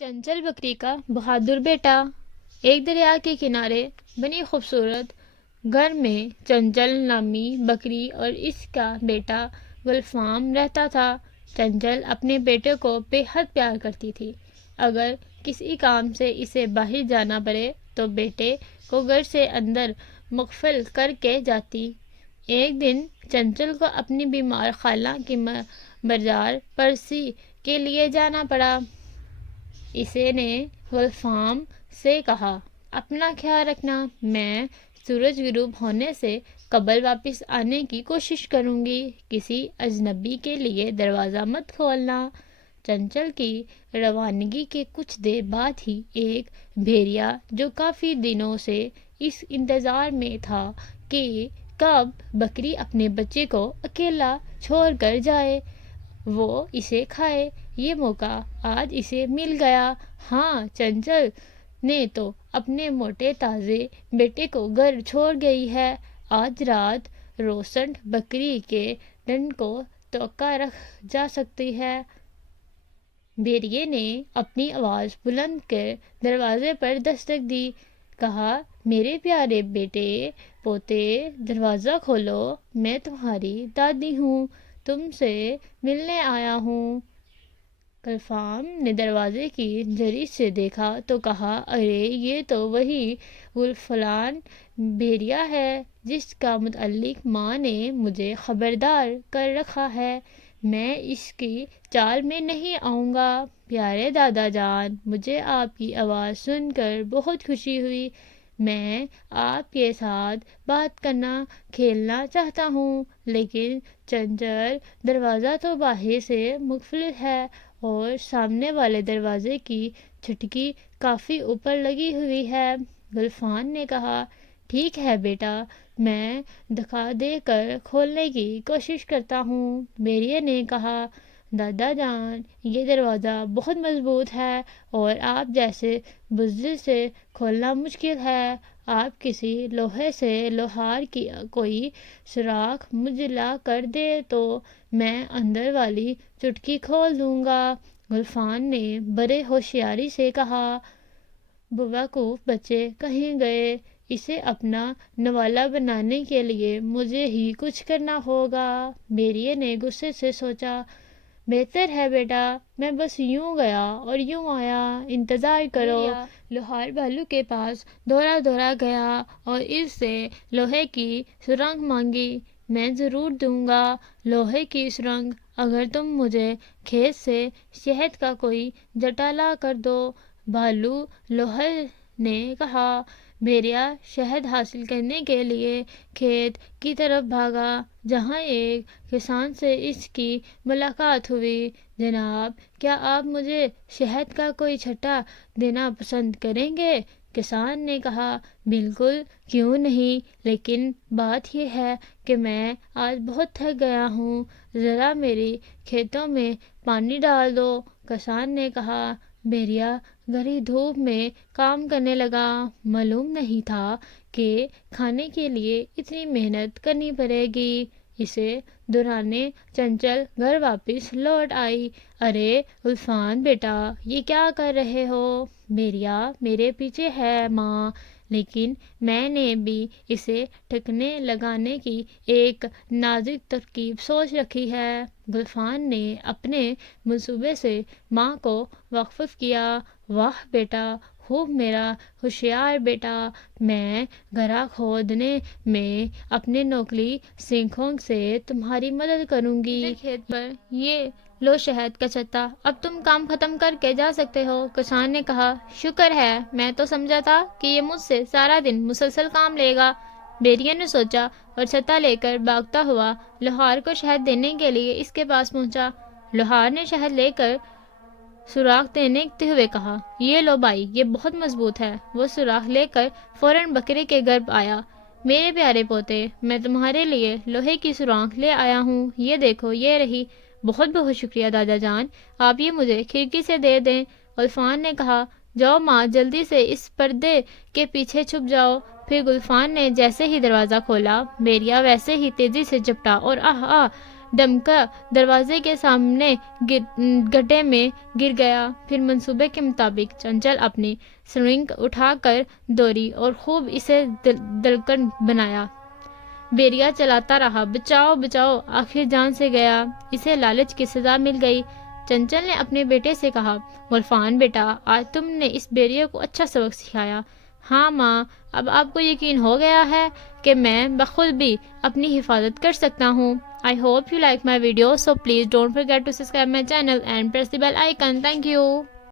چنچل بکری کا بہادر بیٹا۔ ایک دریا کے کنارے بنی خوبصورت گھر میں چنچل نامی بکری اور اس کا بیٹا گلفام رہتا تھا۔ چنچل اپنے بیٹے کو بے حد پیار کرتی تھی۔ اگر کسی کام سے اسے باہر جانا پڑے تو بیٹے کو گھر سے اندر مقفل کر کے جاتی۔ ایک دن چنچل کو اپنی بیمار خالہ کی بازار پرسی کے لیے جانا پڑا۔ اسے نے گلفام سے کہا، اپنا خیال رکھنا، میں سورج غروب ہونے سے قبل واپس آنے کی کوشش کروں گی، کسی اجنبی کے لیے دروازہ مت کھولنا۔ چنچل کی روانگی کے کچھ دیر بعد ہی ایک بھیڑیا جو کافی دنوں سے اس انتظار میں تھا کہ کب بکری اپنے بچے کو اکیلا چھوڑ کر جائے، وہ اسے کھائے، یہ موقع آج اسے مل گیا۔ ہاں، چنچل نے تو اپنے موٹے تازے بیٹے کو گھر چھوڑ گئی ہے۔ آج رات روسٹ بکری کے ڈنڈ کو توقع رکھ جا سکتی ہے۔ بھیڑیے نے اپنی آواز بلند کر دروازے پر دستک دی، کہا، میرے پیارے بیٹے پوتے، دروازہ کھولو، میں تمہاری دادی ہوں، تم سے ملنے آیا ہوں۔ گلفام نے دروازے کی جھری سے دیکھا تو کہا، ارے یہ تو وہی گلفلان بھیڑیا ہے جس کا متعلق ماں نے مجھے خبردار کر رکھا ہے، میں اس کی چال میں نہیں آؤں گا۔ پیارے دادا جان، مجھے آپ کی آواز سن کر بہت خوشی ہوئی، میں آپ کے ساتھ بات کرنا، کھیلنا چاہتا ہوں، لیکن چنچل دروازہ تو باہر سے مقفل ہے اور سامنے والے دروازے کی چھٹکی کافی اوپر لگی ہوئی ہے۔ گلفام نے کہا، ٹھیک ہے بیٹا، میں دھکا دے کر کھولنے کی کوشش کرتا ہوں۔ بھیڑیے نے کہا، دادا جان، یہ دروازہ بہت مضبوط ہے اور آپ جیسے بزدل سے کھولنا مشکل ہے، آپ کسی لوہے سے لوہار کی کوئی سوراخ مجھ لا کر دے تو میں اندر والی چٹکی کھول دوں گا۔ گلفام نے بڑے ہوشیاری سے کہا، بیوقوف بچے کہیں گئے، اسے اپنا نوالا بنانے کے لیے مجھے ہی کچھ کرنا ہوگا۔ بھیڑیے نے غصے سے سوچا، بہتر ہے بیٹا، میں بس یوں گیا اور یوں آیا، انتظار کرو۔ لوہار بھالو کے پاس دوڑا دوڑا گیا اور اس سے لوہے کی سرنگ مانگی، میں ضرور دوں گا، لوہے کی سرنگ، اگر تم مجھے کھیت سے شہد کا کوئی جٹا لا کر دو۔ بھالو لوہار نے کہا۔ بھیڑیا شہد حاصل کرنے کے لیے کھیت کی طرف بھاگا، جہاں ایک کسان سے اس کی ملاقات ہوئی۔ جناب، کیا آپ مجھے شہد کا کوئی چھٹا دینا پسند کریں گے؟ کسان نے کہا، بالکل، کیوں نہیں، لیکن بات یہ ہے کہ میں آج بہت تھک گیا ہوں، ذرا میری کھیتوں میں پانی ڈال دو۔ کسان نے کہا۔ بھیڑیا گہری دھوپ میں کام کرنے لگا، معلوم نہیں تھا کہ کھانے کے لیے اتنی محنت کرنی پڑے گی۔ اسی دوران چنچل گھر واپس لوٹ آئی۔ ارے گلفام بیٹا، یہ کیا کر رہے ہو؟ بھیڑیا میرے پیچھے ہے ماں، لیکن میں نے بھی اسے ٹھکانے لگانے کی ایک نازک ترکیب سوچ رکھی ہے۔ گلفام نے اپنے منصوبے سے ماں کو واقف کیا۔ واہ بیٹا، خوب، میرا ہوشیار بیٹا، میں گڑھا کھودنے میں اپنے نوکری سینگوں سے تمہاری مدد کروں گی۔ کھیت پر یہ لو شہد کا چھتا، اب تم کام ختم کر کے جا سکتے ہو۔ کسان نے کہا، شکر ہے، میں تو سمجھا تھا کہ یہ مجھ سے سارا دن مسلسل کام لے گا۔ بھیڑیا نے سوچا اور چھتا لے کر بھاگتا ہوا لوہار کو شہد دینے کے لیے اس کے پاس پہنچا۔ لوہار نے شہد لے کر سوراخ دیکھتے ہوئے کہا، یہ لو بھائی، یہ بہت مضبوط ہے۔ وہ سوراخ لے کر فوراً بکرے کے گھر آیا۔ میرے پیارے پوتے، میں تمہارے لیے لوہے کی سوراخ لے آیا ہوں، یہ دیکھو، یہ رہی۔ بہت بہت شکریہ دادا جان، آپ یہ مجھے کھڑکی سے دے دیں۔ گلفام نے کہا، جاؤ ماں، جلدی سے اس پردے کے پیچھے چھپ جاؤ۔ پھر گلفام نے جیسے ہی دروازہ کھولا، بھیڑیا ویسے ہی تیزی سے جھپٹا اور دمکا دروازے کے سامنے گڈھے میں گر گیا۔ پھر منصوبے کے مطابق چنچل اپنی سرنگ اٹھا کر دوڑی اور خوب اسے دلکن بنایا۔ بیریا چلاتا رہا، بچاؤ بچاؤ، آخر جان سے گیا، اسے لالچ کی سزا مل گئی۔ چنچل نے اپنے بیٹے سے کہا، گلفان بیٹا، آج تم نے اس بیریے کو اچھا سبق سکھایا۔ ہاں ماں، اب آپ کو یقین ہو گیا ہے کہ میں بخود بھی اپنی حفاظت کر سکتا ہوں۔ I hope you like my video, so please don't forget to subscribe my channel and press the bell icon. Thank you.